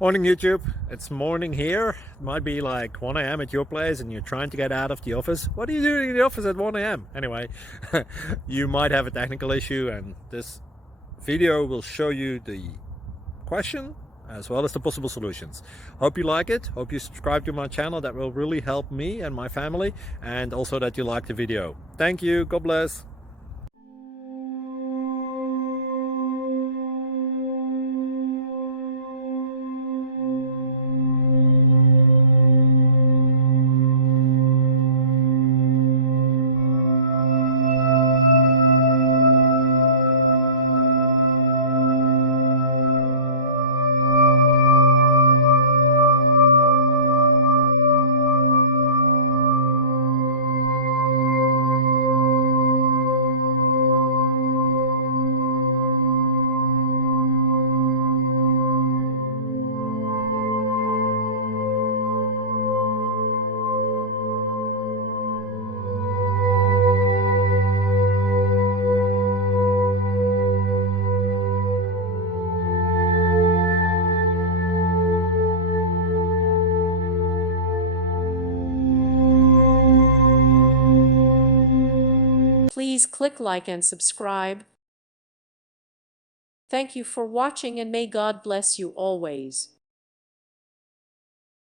Morning YouTube, it's morning here. It might be like 1 a.m. at your place and you're trying to get out of the office. What are you doing in the office at 1 a.m.? Anyway, you might have a technical issue and this video will show you the question as well as the possible solutions. Hope you like it, hope you subscribe to my channel. That will really help me and my family, and also that you like the video. Thank you, God bless. Please click like and subscribe. Thank you for watching and may God bless you always.